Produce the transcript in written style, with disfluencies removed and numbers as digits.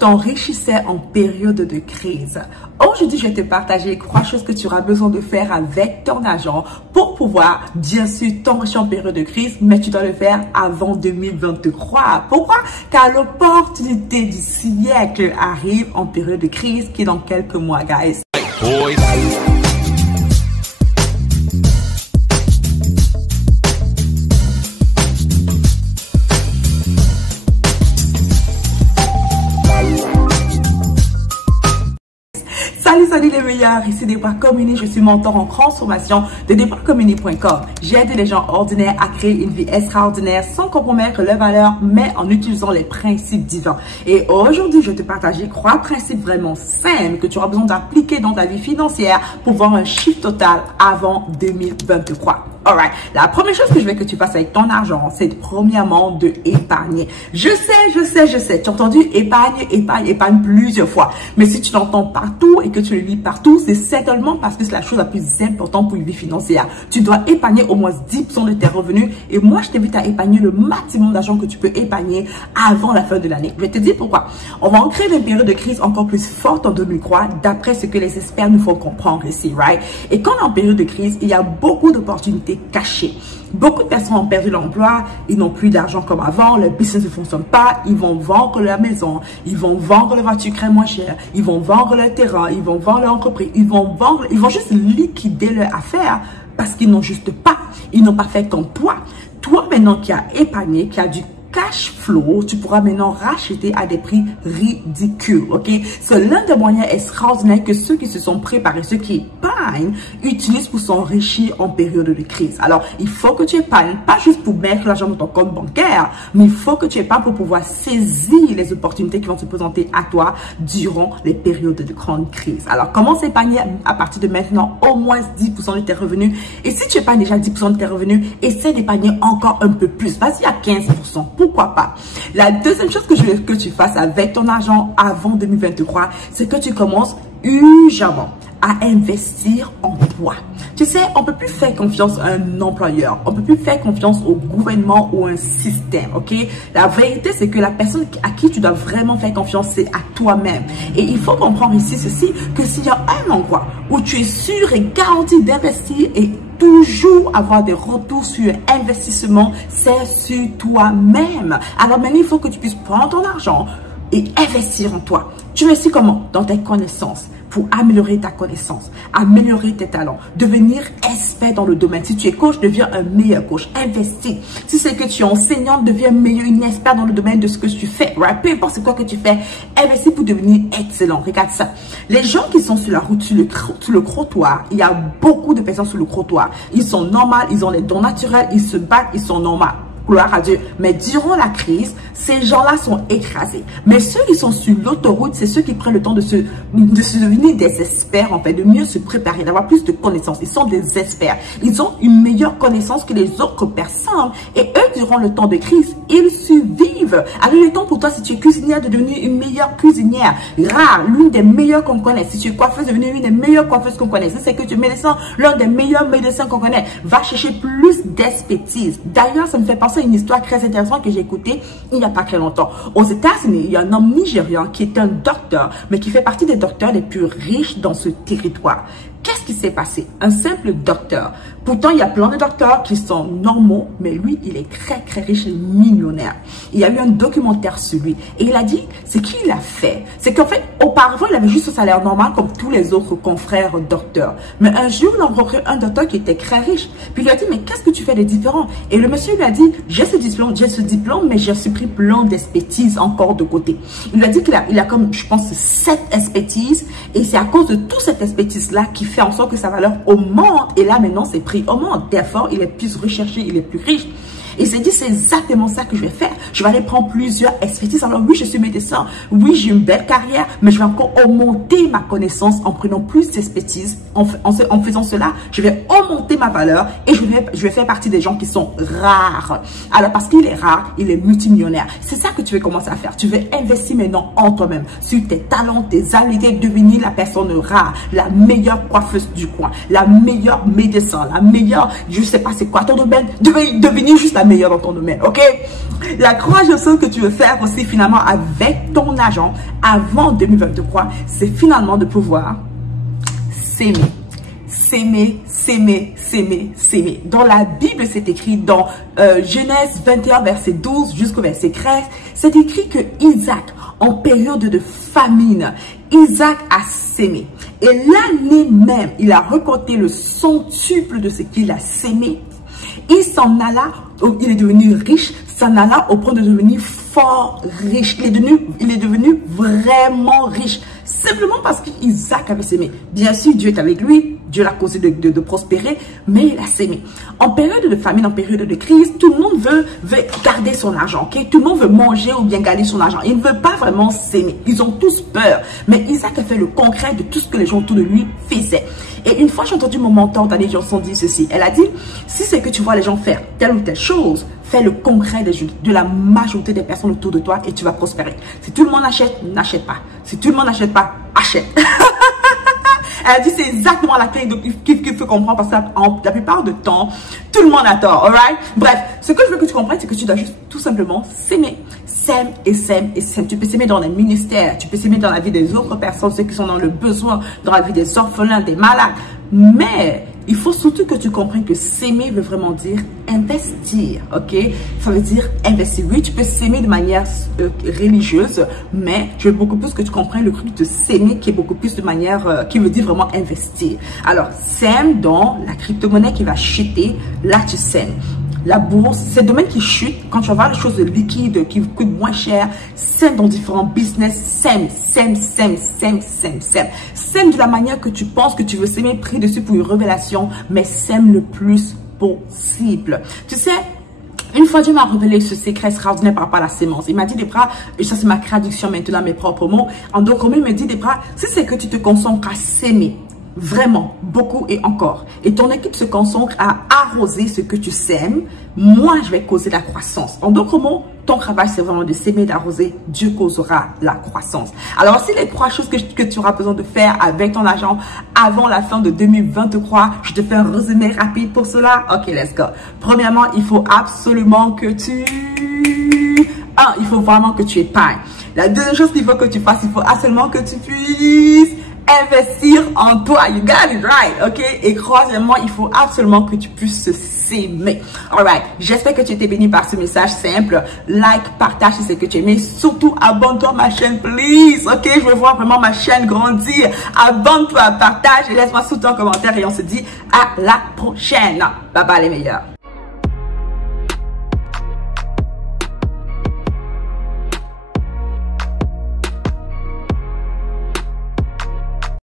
t'enrichissais en période de crise. Aujourd'hui, je vais te partager 3 choses que tu auras besoin de faire avec ton argent pour pouvoir, bien sûr, t'enrichir en période de crise, mais tu dois le faire avant 2023. Pourquoi? Car l'opportunité du siècle arrive en période de crise qui est dans quelques mois, guys. Salut les meilleurs, ici Deborah Comini, je suis mentor en transformation de deborahcomini.com. J'aide les gens ordinaires à créer une vie extraordinaire sans compromettre leurs valeurs, mais en utilisant les principes divins. Et aujourd'hui, je vais te partager 3 principes vraiment simples que tu auras besoin d'appliquer dans ta vie financière pour voir un chiffre total avant 2023. Alright, la première chose que je veux que tu fasses avec ton argent, c'est premièrement de épargner. Je sais, tu as entendu épargne plusieurs fois. Mais si tu l'entends partout et que tu le lis partout, c'est certainement parce que c'est la chose la plus importante pour une vie financière. Tu dois épargner au moins 10% de tes revenus. Et moi, je t'invite à épargner le maximum d'argent que tu peux épargner avant la fin de l'année. Je vais te dire pourquoi. On va en créer une période de crise encore plus forte en 2003, d'après ce que les experts nous font comprendre ici, right? Et quand on est en période de crise, il y a beaucoup d'opportunités cachées. Beaucoup de personnes ont perdu l'emploi, ils n'ont plus d'argent comme avant, le business ne fonctionne pas, ils vont vendre leur maison, ils vont vendre leur voiture très moins chère, ils vont vendre leur terrain, ils vont vendre leur entreprise, ils vont juste liquider leur affaire parce qu'ils n'ont juste pas, ils n'ont pas fait comme toi. Toi maintenant qui as épargné, qui as du cash flow, tu pourras maintenant racheter à des prix ridicules, ok? C'est l'un des moyens extraordinaires que ceux qui se sont préparés, ceux qui épargnent, utilisent pour s'enrichir en période de crise. Alors, il faut que tu épargnes, pas juste pour mettre l'argent dans ton compte bancaire, mais il faut que tu épargnes pour pouvoir saisir les opportunités qui vont se présenter à toi durant les périodes de grande crise. Alors, commence à épargner à partir de maintenant au moins 10% de tes revenus. Et si tu épargnes déjà 10% de tes revenus, essaie d'épargner encore un peu plus. Vas-y à 15%. Pourquoi pas? La deuxième chose que je veux que tu fasses avec ton argent avant 2023, c'est que tu commences urgemment à investir en toi. Tu sais, on peut plus faire confiance à un employeur, on peut plus faire confiance au gouvernement ou à un système, ok? La vérité, c'est que la personne à qui tu dois vraiment faire confiance, c'est à toi-même. Et il faut comprendre ici ceci, que s'il y a un endroit où tu es sûr et garanti d'investir et toujours avoir des retours sur investissement, c'est sur toi-même. Alors maintenant, il faut que tu puisses prendre ton argent et investir en toi. Tu investis comment? Dans tes connaissances, pour améliorer ta connaissance, améliorer tes talents, devenir expert dans le domaine. Si tu es coach, deviens un meilleur coach. Investis. Si c'est que tu es enseignante, deviens meilleur, une expert dans le domaine de ce que tu fais. Right? Peu importe c'est quoi que tu fais, investis pour devenir excellent. Regarde ça. Les gens qui sont sur la route, sur le trottoir, il y a beaucoup de personnes sur le trottoir. Ils sont normaux, ils ont les dons naturels, ils se battent, ils sont normaux. Gloire à Dieu. Mais durant la crise, ces gens-là sont écrasés. Mais ceux qui sont sur l'autoroute, c'est ceux qui prennent le temps de se devenir des experts, en fait, de mieux se préparer, d'avoir plus de connaissances. Ils sont des experts. Ils ont une meilleure connaissance que les autres personnes. Et eux, durant le temps de crise, ils survivent. Avec le temps pour toi, si tu es cuisinière, de devenir une meilleure cuisinière. Rare, l'une des meilleures qu'on connaît. Si tu es coiffeuse, de devenir une des meilleures coiffeuses qu'on connaît. Si c'est que tu es médecin, l'un des meilleurs médecins qu'on connaît. Va chercher plus d'expertise. D'ailleurs, ça me fait penser à une histoire très intéressante que j'ai écoutée il n'y a pas très longtemps. Aux États-Unis, il y a un homme nigérian qui est un docteur, mais qui fait partie des docteurs les plus riches dans ce territoire. Qu'est-ce qui s'est passé? Un simple docteur. Pourtant, il y a plein de docteurs qui sont normaux, mais lui, il est très riche et millionnaire. Il y a eu un documentaire sur lui. Et il a dit, ce qu'il a fait, c'est qu'en fait, auparavant, il avait juste un salaire normal comme tous les autres confrères docteurs. Mais un jour, il a rencontré un docteur qui était très riche. Puis il lui a dit, mais qu'est-ce que tu fais de différent? Et le monsieur lui a dit, j'ai ce diplôme, mais j'ai pris plein d'expertise encore de côté. Il lui a dit qu'il a comme, je pense, 7 expertises. Et c'est à cause de toute cette expertise-là qui fait en sorte que sa valeur augmente. Et là, maintenant, ses prix augmentent. Therefore, il est plus recherché, il est plus riche. Et il s'est dit, c'est exactement ça que je vais faire. Je vais aller prendre plusieurs expertises. Alors oui, je suis médecin. Oui, j'ai une belle carrière, mais je vais encore augmenter ma connaissance en prenant plus d'expertise. En faisant cela, je vais augmenter ma valeur et je vais faire partie des gens qui sont rares. Alors parce qu'il est rare, il est multimillionnaire. C'est ça que tu veux commencer à faire. Tu veux investir maintenant en toi-même, sur tes talents, tes habiletés, devenir la personne rare, la meilleure coiffeuse du coin, la meilleure médecin, la meilleure, je sais pas c'est quoi ton domaine, devenir juste la meilleure dans ton domaine, ok? La troisième chose que tu veux faire aussi finalement avec ton argent avant 2023, c'est finalement de pouvoir s'aimer. S'aimer, s'aimer, s'aimer, s'aimer. Dans la Bible, c'est écrit dans Genèse 21, verset 12 jusqu'au verset 13, c'est écrit que Isaac, en période de famine, Isaac a s'aimé. Et l'année même, il a récolté le centuple de ce qu'il a sémé. Il s'en alla, il est devenu riche, s'en alla au point de devenir fort riche. Il est devenu vraiment riche. Simplement parce qu'Isaac avait sémé. Bien sûr, Dieu est avec lui. Dieu l'a causé de prospérer, mais il a sémé. En période de famine, en période de crise, tout le monde veut garder son argent, ok? Tout le monde veut manger ou bien garder son argent. Il ne veut pas vraiment s'aimer. Ils ont tous peur. Mais Isaac a fait le concret de tout ce que les gens autour de lui faisaient. Et une fois, j'ai entendu mon mentor, Daniel Johnson, dire ceci. Elle a dit, si c'est que tu vois les gens faire telle ou telle chose, fais le concret de la majorité des personnes autour de toi et tu vas prospérer. Si tout le monde achète, n'achète pas. Si tout le monde n'achète pas, achète. Elle a dit c'est exactement la clé qu'il faut comprendre parce que la plupart du temps, tout le monde a tort, alright? Bref, ce que je veux que tu comprennes, c'est que tu dois juste tout simplement s'aimer. Sème et sème et sème. Tu peux s'aimer dans les ministères, tu peux s'aimer dans la vie des autres personnes, ceux qui sont dans le besoin, dans la vie des orphelins, des malades. Mais il faut surtout que tu comprennes que s'aimer veut vraiment dire investir, ok? Ça veut dire investir. Oui, tu peux s'aimer de manière religieuse, mais je veux beaucoup plus que tu comprennes le truc de s'aimer qui est beaucoup plus de manière, qui veut dire vraiment investir. Alors, sème dans la crypto-monnaie qui va chuter, là tu sèmes. La bourse, c'est le domaine qui chute. Quand tu vas voir les choses liquides qui coûtent moins cher, sème dans différents business, sème. Sème de la manière que tu penses que tu veux s'aimer, pris dessus pour une révélation, mais sème le plus possible. Tu sais, une fois Dieu m'a révélé ce secret extraordinaire par rapport à la sémence. Il m'a dit, Debra, et ça c'est ma traduction maintenant, mes propres mots. En d'autres mots, il me dit, Debra, si c'est que tu te concentres à s'aimer, vraiment, beaucoup et encore. Et ton équipe se concentre à arroser ce que tu sèmes. Moi, je vais causer la croissance. En d'autres mots, ton travail, c'est vraiment de s'aimer, d'arroser. Dieu causera la croissance. Alors, voici les trois choses que tu auras besoin de faire avec ton argent avant la fin de 2023. Je te fais un résumé rapide pour cela. Ok, let's go. Premièrement, il faut absolument que il faut vraiment que tu épargnes. La deuxième chose qu'il faut que tu fasses, il faut absolument que tu puisses investir en toi. You got it right, ok? Et troisièmement, il faut absolument que tu puisses s'aimer. Alright, j'espère que tu étais béni par ce message simple. Like, partage si c'est que tu aimais. Surtout, abonne-toi à ma chaîne, please, ok? Je veux voir vraiment ma chaîne grandir. Abonne-toi, partage et laisse-moi sous ton commentaire et on se dit à la prochaine. Bye bye les meilleurs.